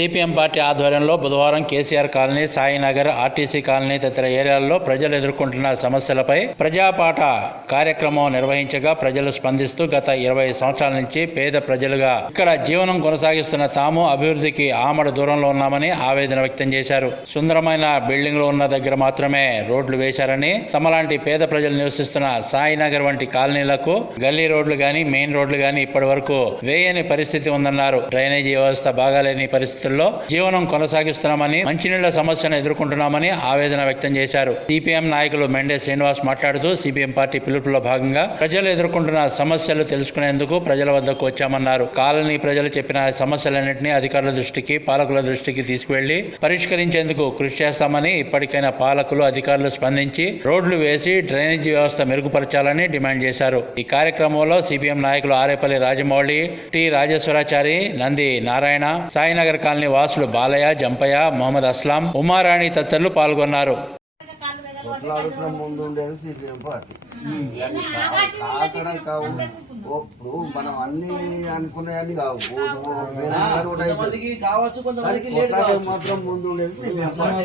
CPM party ఆధ్వర్యంలో బుధవారం KCR colony Sainagar RTC colony తదితర ఏరియాల్లో ప్రజలు ఎదుర్కొంటున్న సమస్యలపై ప్రజాపాట కార్యక్రమం నిర్వహించగా ప్రజలు స్పందిస్తూ గత ఇరవై సంవత్సరాల నుంచి పేద ప్రజలుగా ఇక్కడ జీవనం కొనసాగిస్తున్న తాము అభివృద్ధికి ఆమడ దూరంలో ఉన్నామని ఆవేదన వ్యక్తం చేశారు. సుందరమైన బిల్డింగ్లు ఉన్న దగ్గర మాత్రమే రోడ్లు వేశారని తమలాంటి పేద ప్రజలు నివసిస్తున్న సాయినగర్ వంటి కాలనీలకు గల్లీ రోడ్లు గాని మెయిన్ రోడ్లు గాని ఇప్పటి వరకు వేయని పరిస్థితి ఉందన్నారు. డ్రైనేజీ వ్యవస్థ బాగాలేని పరిస్థితుల్లో జీవనం కొనసాగిస్తున్నామని మంచినీళ్ళ సమస్యను ఎదుర్కొంటున్నామని ఆవేదన వ్యక్తం చేశారు. సిపిఎం నాయకులు మెండే శ్రీనివాస్ మాట్లాడుతూ సిపిఎం పార్టీ పిలుపులో భాగంగా ప్రజలు ఎదుర్కొంటున్న సమస్యలు తెలుసుకునేందుకు ప్రజల వద్దకు వచ్చామన్నారు. కాలనీ ప్రజలు చెప్పిన సమస్యలన్నింటినీ అధికారుల దృష్టికి పాలకుల దృష్టికి తీసుకువెళ్ళి పరిష్కరించేందుకు కృషి చేస్తామని ఇప్పటికైనా పాలకులు అధికారులు స్పందించి రోడ్లు వేసి డ్రైనేజీ వ్యవస్థ మెరుగుపరచాలని డిమాండ్ చేశారు. ఈ కార్యక్రమంలో సిపిఎం నాయకులు ఆరేపల్లి రాజమౌళి టి రాజేశ్వరాచారి నంది నారాయణ సాయినగర్ కాలనీ వాసులు బాలయ్య జంపయ్య మొహమ్మద్ అస్లాం ఉమారాణి తదితరులు పాల్గొన్నారు. కొట్లాడుతున్న ముందు ఉండేది సిపిఎం పార్టీ. కాకడం కావు. ఇప్పుడు మనం అన్ని కావు. కొంతమందికి కావచ్చు మాత్రం ముందు ఉండేది సిపిఎం పార్టీ.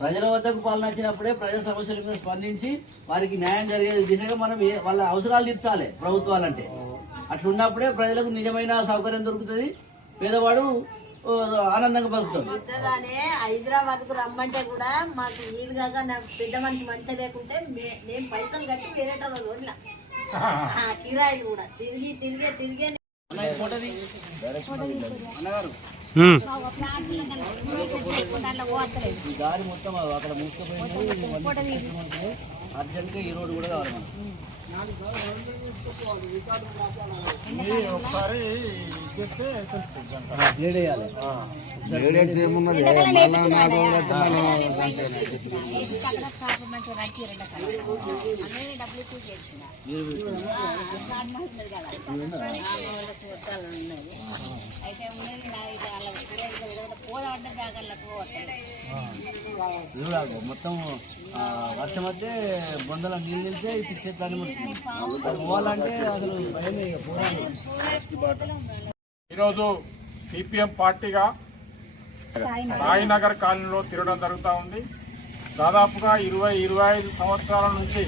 ప్రజల వద్దకు పాలన వచ్చినప్పుడే ప్రజల సమస్యల మీద స్పందించి వారికి న్యాయం జరిగే దిశగా మనం వాళ్ళ అవసరాలు తీర్చాలి ప్రభుత్వాలంటే. అట్లా ఉన్నప్పుడే ప్రజలకు నిజమైన సౌకర్యం దొరుకుతుంది. పేదవాడు ఆనందంగా బతుకుతాడు. హైదరాబాద్కు రమ్మంటే కూడా మాకు వీలు కాక నా పెద్ద మనిషి మంచిగా లేకుంటే మే- మేము పైసలు కట్టి వేరే రోజుల కిరాయిలు కూడా. తిరిగి తిరిగే తిరిగే. అన్నగారు. ఈ దారి మొత్తం అక్కడ మూసుకుపోయింది అర్జెంట్గా ఈ రోడ్డు కూడా కావాలి మనకు. బ్లేడ్ వేయాలి ఏడైతే ఏమున్నది? మళ్ళా నాలుగు రోజులు అయితే మనం అంతేనే. చూడాలి మొత్తం వర్షం వస్తే బొందల నీళ్ళు నిలితే ఈ పిచ్చేస్తాన్ని ఈరోజు సిపిఎం పార్టీగా సాయినగర్ కాలనీలో తిరగడం జరుగుతూ ఉంది. దాదాపుగా ఇరవై ఇరవై ఐదు సంవత్సరాల నుంచి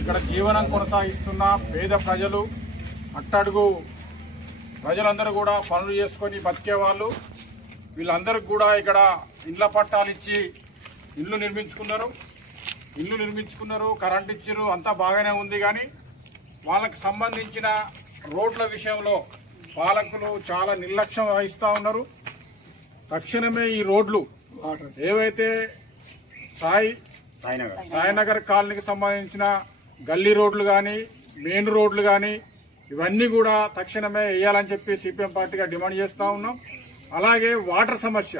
ఇక్కడ జీవనం కొనసాగిస్తున్న పేద ప్రజలు అట్టడుగు ప్రజలందరూ కూడా పనులు చేసుకొని బతికే వాళ్ళు వీళ్ళందరికీ కూడా ఇక్కడ ఇండ్ల పట్టాలు ఇచ్చి ఇల్లు నిర్మించుకున్నారు. ఇల్లు నిర్మించుకున్నారు కరెంట్ ఇచ్చారు అంతా బాగానే ఉంది కానీ వాళ్ళకి సంబంధించిన రోడ్ల విషయంలో పాలకులు చాలా నిర్లక్ష్యం వహిస్తూ ఉన్నారు. తక్షణమే ఈ రోడ్లు ఏవైతే సాయి సాయినగర్. సాయినగర్ కాలనీకి సంబంధించిన గల్లీ రోడ్లు కానీ మెయిన్ రోడ్లు కానీ ఇవన్నీ కూడా తక్షణమే వేయాలని చెప్పి సిపిఎం పార్టీగా డిమాండ్ చేస్తూ ఉన్నాం. అలాగే వాటర్ సమస్య.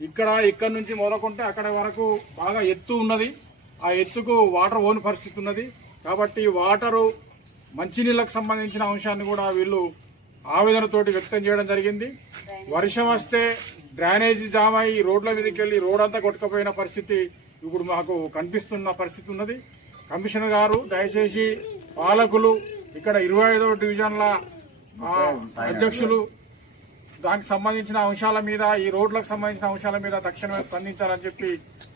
ఇక్కడ ఇక్కడ నుంచి మొదలుకుంటే అక్కడ వరకు బాగా ఎత్తు ఉన్నది. ఆ ఎత్తుకు వాటర్ ఓని పరిస్థితి ఉన్నది. కాబట్టి వాటరు మంచినీళ్ళకు సంబంధించిన అంశాన్ని కూడా వీళ్ళు ఆవేదనతోటి వ్యక్తం చేయడం జరిగింది. వర్షం వస్తే డ్రైనేజీ జామ్ అయి రోడ్ల మీదకి వెళ్ళి రోడ్ అంతా కొట్టుకుపోయిన పరిస్థితి ఇప్పుడు మాకు కనిపిస్తున్న పరిస్థితి ఉన్నది. కమిషనర్ గారు దయచేసి పాలకులు ఇక్కడ ఇరవై ఐదవ డివిజన్ల అధ్యక్షులు దానికి సంబంధించిన అంశాల మీద ఈ రోడ్లకు సంబంధించిన అంశాల మీద తక్షణమే స్పందించాలని చెప్పి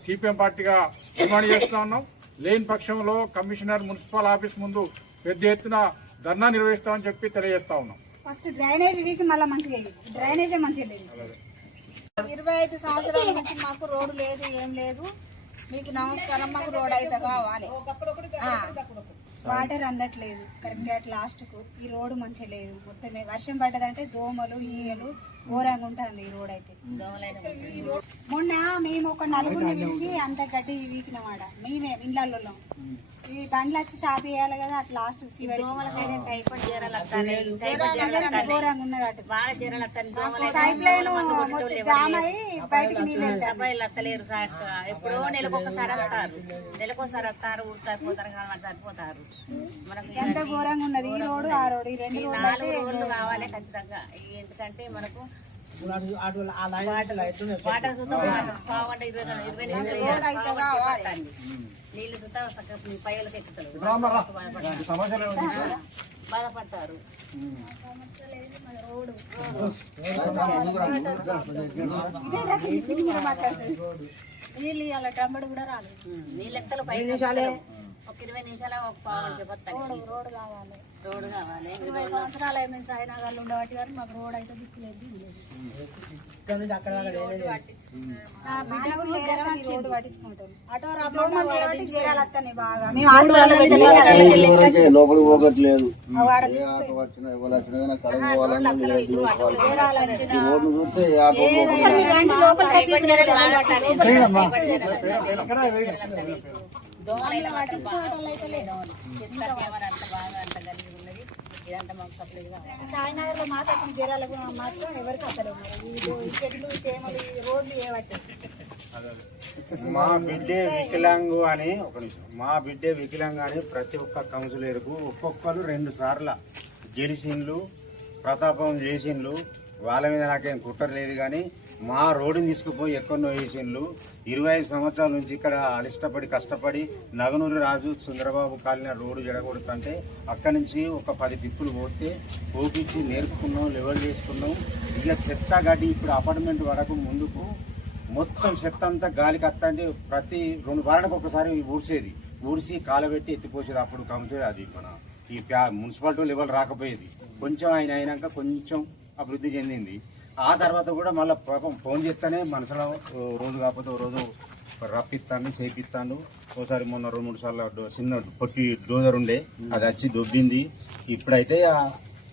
సిపిఎం పార్టీగా డిమాండ్ చేస్తా ఉన్నాం. లేని పక్షంలో కమిషనర్ మున్సిపల్ ఆఫీస్ ముందు పెద్ద ఎత్తున ధర్నా నిర్వహిస్తామని చెప్పి తెలియజేస్తా ఉన్నాం. ఫస్ట్ డ్రైనేజ్ వీక్ మళ్ళీ మంచిగా డ్రైనేజే మంచిగా ఇరవై ఐదు సంవత్సరాల నుంచి మాకు రోడ్డు లేదు ఏం లేదు. మీకు నమస్కారం మాకు రోడ్ అయితే కావాలి. వాటర్ అందట్లేదు. కరెక్ట్ అట్ లాస్ట్కు ఈ రోడ్డు మంచిగా లేదు. మొత్తం వర్షం పడ్డదంటే దోమలు ఈగలు ఘోరంగా ఉంటుంది ఈ రోడ్ అయితే మొన్న మేము ఒక నలుగురిని పిలిచి అంత గడ్డి వీకినవాడ మేమే ఇళ్ళల్లో ఈ బండ్లు వచ్చి సాపేయాలి కదా అట్ లాస్ట్ ఘోరంగా ఉన్నది అటు. పైప్ లైన్ మొత్తం జామ్ అయ్యి బయటికి నీళ్ళు వెళ్తాయి వస్తలేరు సార్. ఎప్పుడో నెలకు ఒకసారి వస్తారు. నెలకోసారి వస్తారు ఊరు సరిపోతారు కాబట్టి సరిపోతారు. ఎంత ఘోరంగా ఉన్నది? ఈ రోడ్డు ఆ రోడ్డు ఈ రెండు రోడ్లు కావాలి ఖచ్చితంగా. ఎందుకంటే మనకు వాటర్ సుతం ఇరవై ఇరవై సుతం మీ పైలకు ఎక్కుతారు బాధపడతారు. నీళ్ళు ఇవ్వాలి టమ్మడు కూడా రాలేదు నీళ్ళు ఎక్కలు పై నిమిషాలే ఒక ఇరవై నిమిషాలు ఒక పావు చెప్పొస్తాను రోడ్డు కావాలి. రోడ్డు కావాలి. ఇరవై సంవత్సరాలు అయిపోయింది సాయినగర్లో ఉండబట్టి గారు మాకు రోడ్ అయితే దిక్కులేదు లోపలికి పోగట్లేదు. ఏ ఆటో వచ్చినా ఎవరు పోవాలన్నా రోడ్డు చూస్తే ఆటో పోగట్లేదు. మీరు రండి లోపలికి వచ్చి దోమలైన వాటి చెట్ల కెమెరా అంత బాగా అంత కలిగి ఉన్నది. ఇదంతా మాకు సప్లై కావాలి సాయినగర్లో మాత్రం జ్వరాలకు మాత్రం ఎవరికి అసలు ఈ చెట్లు చేమలు ఈ రోడ్లు ఏవట్టి? మా బిడ్డే వికలాంగు అని ఒక నిమిషం. మా బిడ్డే వికలాంగు అని ప్రతి ఒక్క కౌన్సిలర్కు ఒక్కొక్కరు రెండు సార్ల గెలిచిండ్లు ప్రతాపం చేసిండ్లు వాళ్ళ మీద నాకేం కుట్రలేదు కానీ మా రోడ్డుని తీసుకుపోయి ఎక్కడో వేసిండ్లు. ఇరవై ఐదు సంవత్సరాల నుంచి ఇక్కడ అలిష్టపడి కష్టపడి నగనూరు రాజు సుందరబాబు కాలిన రోడ్డు జడగొడుతుంటే అక్కడి నుంచి ఒక పది దిక్కులు పోతే పోపించి నేర్పుకున్నాం లెవెల్ చేసుకున్నాం. ఇక చెత్త గడ్డి ఇప్పుడు అపార్ట్మెంట్ వరకు ముందుకు మొత్తం చెత్త అంతా గాలికి అత్తంటే ప్రతి రెండు వారానికి ఒకసారి ఊడ్చేది. ఊడిసి కాలబెట్టి ఎత్తిపోసేది. అప్పుడు కమిసేది అది మన ఈ ప్యా మున్సిపాలిటీ లెవెల్ రాకపోయేది. కొంచెం ఆయన అయినాక కొంచెం అభివృద్ధి చెందింది. ఆ తర్వాత కూడా మళ్ళీ పాపం ఫోన్ చేస్తేనే మనసులో రోజు కాకపోతే రోజు రప్పిస్తాను చేపిస్తాను ఒకసారి మొన్న రెండు మూడు సార్లు చిన్న పొట్టి డోజర్ ఉండే అది వచ్చి దొబ్బింది. ఇప్పుడైతే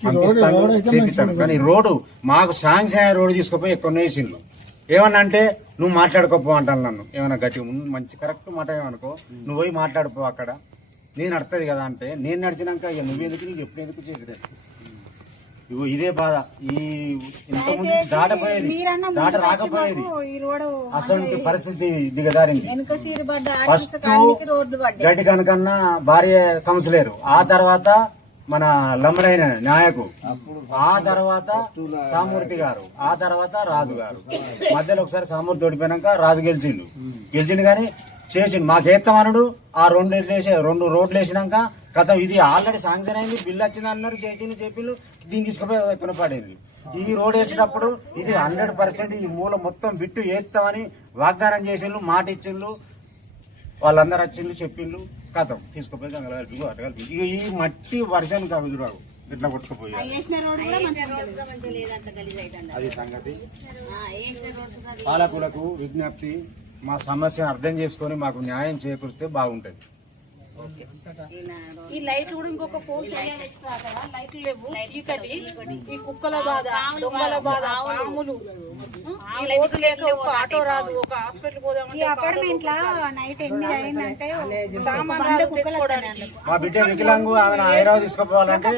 పంపిస్తాను చేపిస్తాను కానీ రోడ్డు మాకు శాంక్షన్ అయ్యే రోడ్డు తీసుకుపోయి ఎక్కడ వేసిండ్రు ఏమన్నా అంటే నువ్వు మాట్లాడుకోపో అంటాను నన్ను. ఏమన్నా గట్టి మంచి కరెక్ట్ మాట ఏమనుకో. నువ్వు పోయి మాట్లాడుకో అక్కడ. నేను నడుతుంది కదా అంటే నేను నడిచినాక ఇక నువ్వెందుకు నీకు ఎప్పుడు ఎందుకు చేయలేదు ఇగో ఇదే బాధ. ఈ ఇంతకుముందు దాటపోయేది. దాట రాకపోయేది. అసలు పరిస్థితి దిగదారింది ఫస్ట్ గడ్డి కనకన్న భార్య కౌన్సిలర్. ఆ తర్వాత మన లమ్మడైన నాయకు. ఆ తర్వాత సామూర్తి గారు. ఆ తర్వాత రాజు గారు. మధ్యలో ఒకసారి సామూర్తి ఓడిపోయినాక రాజు గెలిచిండు. గెలిచిండు కానీ చేసిండు. మాకేత్తమనుడు ఆ రెండు వేసి రెండు రోడ్లు వేసినాక కథ ఇది ఆల్రెడీ శాంక్షన్ అయింది. బిల్లు వచ్చింది అన్నారు చేసింది చెప్పిండు దీన్ని తీసుకుపోయి ఎక్కడ పడేది ఈ రోడ్ వేసేటప్పుడు ఇది హండ్రెడ్ పర్సెంట్ ఈ మూల మొత్తం బిట్టు వేస్తామని వాగ్దానం చేసిండ్రు మాట ఇచ్చిండ్రు. వాళ్ళందరూ వచ్చిండ్రు చెప్పిండ్రు. కథం. తీసుకుపోయి గంగల కలిపి అట్ట కలిపి ఇక ఈ మట్టి ఇట్లా కొట్టుకుపోయారు కూడా మంచిగా లేదంత గలీజ్ అవుతుంది అది సంగతి. పాలకులకు విజ్ఞప్తి మా సమస్యను అర్థం చేసుకొని మాకు న్యాయం చేకూరిస్తే బాగుంటుంది. ఈ లైట్లు కూడా ఇంకొక ఫోన్ లైట్లు లేవు. చీకటి. ఈ కుక్కల బాధ దొంగల బాధ పాములు. ఈ లేక ఒక ఆటో రాదు. ఒక హాస్పిటల్ పోదామంటే అపార్ట్మెంట్ లా నైట్ ఎనిమిది అయిందంటే మా బిడ్డ వికలాంగు ఆమె హైదరాబాద్ తీసుకుపోవాలంటే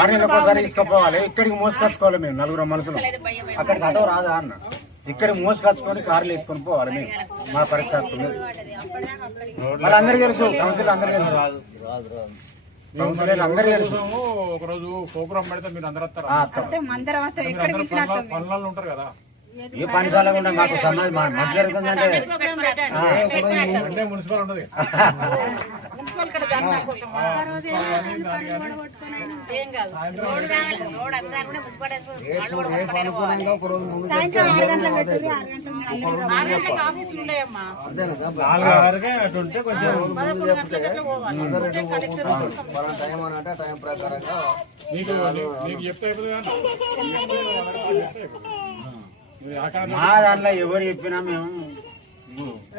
ఆరు నెలలకు ఒకసారి తీసుకుపోవాలి. ఇక్కడికి మోసుకొచ్చుకోవాలి మేము నలుగురు మనుషులు. అక్కడికి ఆటో రాదా అన్న? ఇక్కడికి మోసుకొచ్చుకొని కార్లు వేసుకొని పోవాలి మేము. మా పరిస్థితి వాళ్ళందరికీ తెలుసు కౌన్సిల్ అందరికీ తెలుసు. రాదు రాదు కౌన్సిలర్ అందరికీ తెలుసు. ఒకరోజు ప్రోగ్రామ్ పెడితే మీరు అందరూ వస్తారా. అందరూ పనులలో ఉంటారు కదా. ఏ పని సాలకుండా మాకు సమాజం మంచి జరుగుతుందంటే కడ కూడా కూడా ముందు చెప్తే మా దాంట్లో ఎవరు చెప్పినా మేము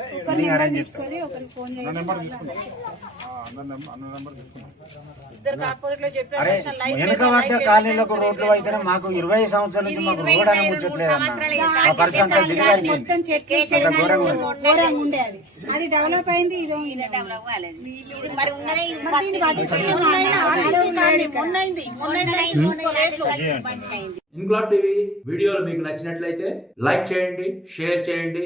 కుక్కల్ని నెంబర్ తీసుకొని ఒకరికి ఫోన్ నెంబర్ అన్న నెంబర్ తీసుకున్నాం వెనుక పడ్డ కాలనీలకు రోడ్లు అయితే మాకు ఇరవై సంవత్సరాల నుంచి మాకు రోడ్ అని పరిస్థితి అంతా అది. అది డెవలప్ అయింది ఇది ఇన్క్లాబ్ టీవీ వీడియోలు మీకు నచ్చినట్లయితే లైక్ చేయండి షేర్ చేయండి